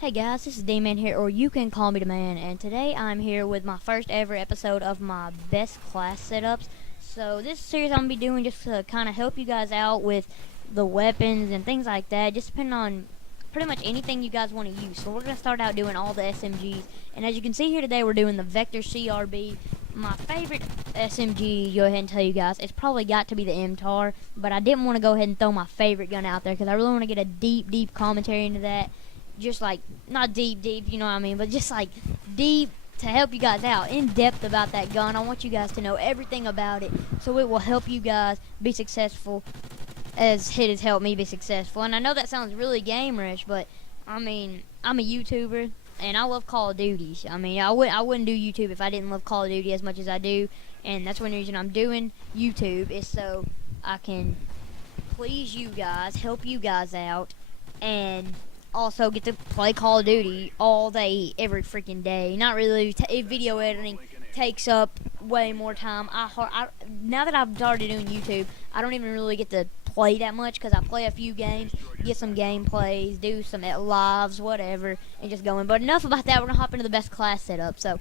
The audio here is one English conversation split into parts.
Hey guys, this is D-Man here, or you can call me the man, and today I'm here with my first ever episode of my best class setups. So this series I'm going to be doing just to kind of help you guys out with the weapons and things like that, just depending on pretty much anything you guys want to use. So we're going to start out doing all the SMGs, and as you can see here today, we're doing the Vector CRB. My favorite SMG, go ahead and tell you guys, it's probably got to be the MTAR, but I didn't want to go ahead and throw my favorite gun out there because I really want to get a deep commentary into that. Just like, not deep, you know what I mean, but just like deep to help you guys out, in depth about that gun. I want you guys to know everything about it, so it will help you guys be successful as it has helped me be successful. And I know that sounds really gamerish, but I mean, I'm a YouTuber and I love Call of Duty. I mean, I wouldn't do YouTube if I didn't love Call of Duty as much as I do, and that's one reason I'm doing YouTube, is so I can please you guys, help you guys out, and also get to play Call of Duty all day, every freaking day. Not really. Video editing takes up way more time. Now that I've started doing YouTube, I don't even really get to play that much because I play a few games, get some gameplays, do some lives, whatever, and just go in. But enough about that. We're gonna hop into the best class setup. So,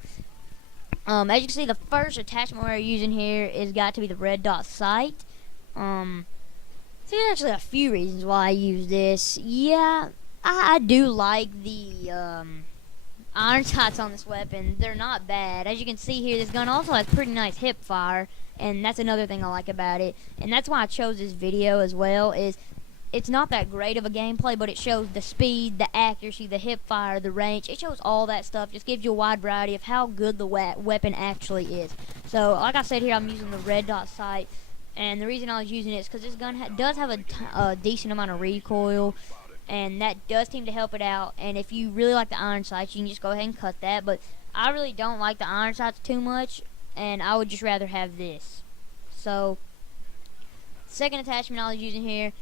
as you can see, the first attachment we're using here is got to be the red dot sight. So there's actually a few reasons why I use this. Yeah, I do like the iron sights on this weapon. They're not bad. As you can see here, this gun also has pretty nice hip fire, and that's another thing I like about it. And that's why I chose this video as well, is it's not that great of a gameplay, but it shows the speed, the accuracy, the hip fire, the range. It shows all that stuff. Just gives you a wide variety of how good the weapon actually is. So, like I said here, I'm using the red dot sight. And the reason I was using it is because this gun does have a decent amount of recoil, and that does seem to help it out. And if you really like the iron sights, you can just go ahead and cut that. But I really don't like the iron sights too much, and I would just rather have this. So, second attachment I was using here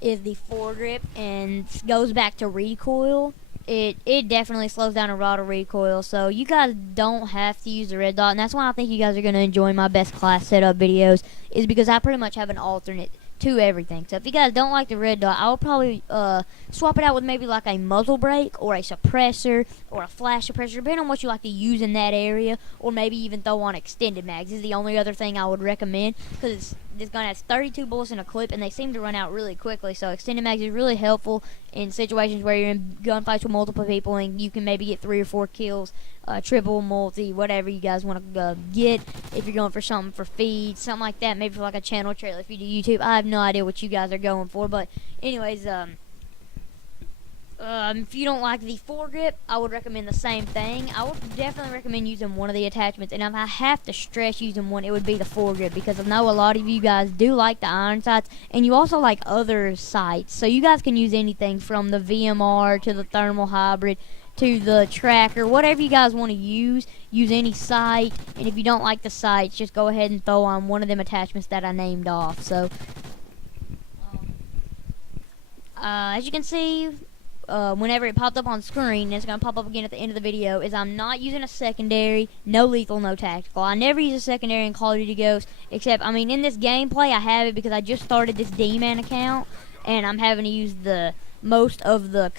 is the foregrip, and goes back to recoil. It definitely slows down a lot of recoil, so you guys don't have to use the red dot, and that's why I think you guys are going to enjoy my best class setup videos, is because I pretty much have an alternate to everything. So if you guys don't like the red dot, I will probably swap it out with maybe like a muzzle brake or a suppressor or a flash suppressor, depending on what you like to use in that area, or maybe even throw on extended mags. This is the only other thing I would recommend, because this gun has 32 bullets in a clip and they seem to run out really quickly, so extended mags is really helpful in situations where you're in gunfights with multiple people and you can maybe get 3 or 4 kills, triple, multi, whatever you guys want to get. If you're going for something for feed, something like that, maybe for like a channel trailer if you do YouTube. I have no idea what you guys are going for, but anyways, if you don't like the foregrip, I would recommend the same thing. I would definitely recommend using one of the attachments, and if I have to stress using one, it would be the foregrip, because I know a lot of you guys do like the iron sights, and you also like other sights. So you guys can use anything from the VMR to the thermal hybrid to the tracker, whatever you guys want to use any sight. And if you don't like the sights, just go ahead and throw on one of them attachments that I named off. So, as you can see, whenever it popped up on screen, and it's going to pop up again at the end of the video, is I'm not using a secondary, no lethal, no tactical. I never use a secondary in Call of Duty Ghosts, except, I mean, in this gameplay, I have it because I just started this D-Man account, and I'm having to use the most of the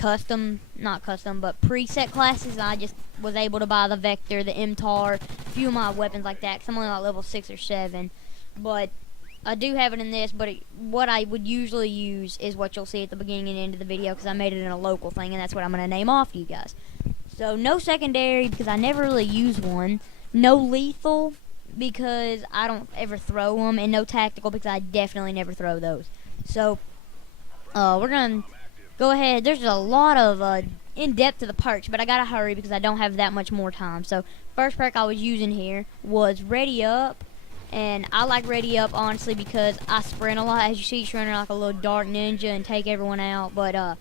not custom, but preset classes. I just was able to buy the Vector, the MTAR, a few of my weapons like that, because I'm only like level 6 or 7, but I do have it in this. But what I would usually use is what you'll see at the beginning and end of the video, because I made it in a local thing, and that's what I'm going to name off you guys. So no secondary, because I never really use one. No lethal, because I don't ever throw them. And no tactical, because I definitely never throw those. So we're going to go ahead. There's a lot of in-depth to the perks, but I got to hurry because I don't have that much more time. So first perk I was using here was Ready Up. And I like Ready Up, honestly, because I sprint a lot. As you see, he's running like a little dark ninja and take everyone out. But,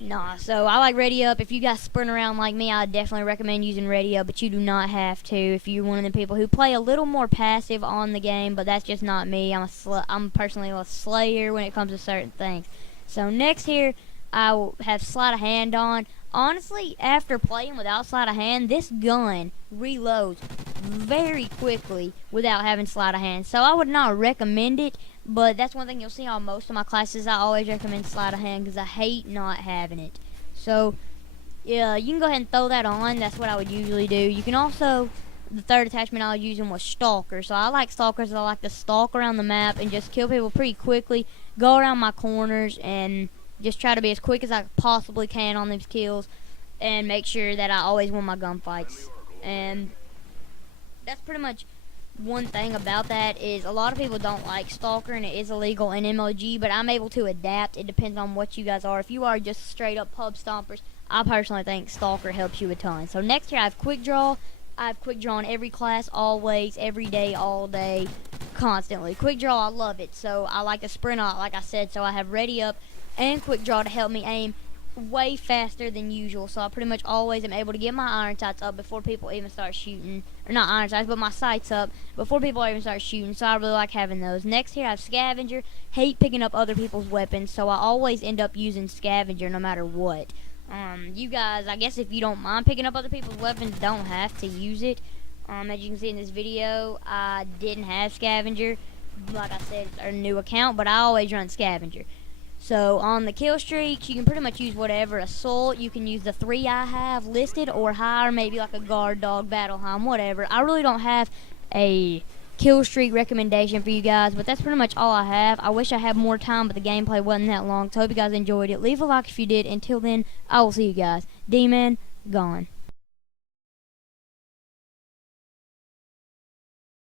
nah. So I like Ready Up. If you guys sprint around like me, I definitely recommend using Ready Up. But you do not have to if you're one of the people who play a little more passive on the game. But that's just not me. I'm personally a slayer when it comes to certain things. So next here, I will have Sleight of Hand on. Honestly, after playing without Sleight of Hand, this gun reloads very quickly without having Sleight of Hand. So I would not recommend it, but that's one thing you'll see on most of my classes. I always recommend Sleight of Hand because I hate not having it. So yeah, you can go ahead and throw that on. That's what I would usually do. You can also, the third attachment I was using was Stalker. So I like Stalkers. I like to stalk around the map and just kill people pretty quickly, go around my corners, and just try to be as quick as I possibly can on these kills, and make sure that I always win my gunfights. And that's pretty much one thing about that is a lot of people don't like Stalker, and it is illegal in MLG, but I'm able to adapt. It depends on what you guys are. If you are just straight up pub stompers, I personally think Stalker helps you a ton. So next here I have Quick Draw. I have Quick Draw in every class, always, every day, all day, constantly. Quick Draw, I love it. So I like to sprint out, like I said. So I have Ready Up and Quick Draw to help me aim way faster than usual. So I pretty much always am able to get my iron sights up before people even start shooting. Or not iron sights, but my sights up before people even start shooting. So I really like having those. Next here I have Scavenger. Hate picking up other people's weapons, so I always end up using Scavenger no matter what. You guys, I guess if you don't mind picking up other people's weapons, don't have to use it. As you can see in this video, I didn't have Scavenger. Like I said, it's a new account, but I always run Scavenger. So on the kill streaks, you can pretty much use whatever. Assault, you can use the 3 I have listed, or higher, maybe like a guard dog, battle hound, whatever. I really don't have a kill streak recommendation for you guys, but that's pretty much all I have. I wish I had more time, but the gameplay wasn't that long. So I hope you guys enjoyed it. Leave a like if you did. Until then, I will see you guys. D-Man, gone.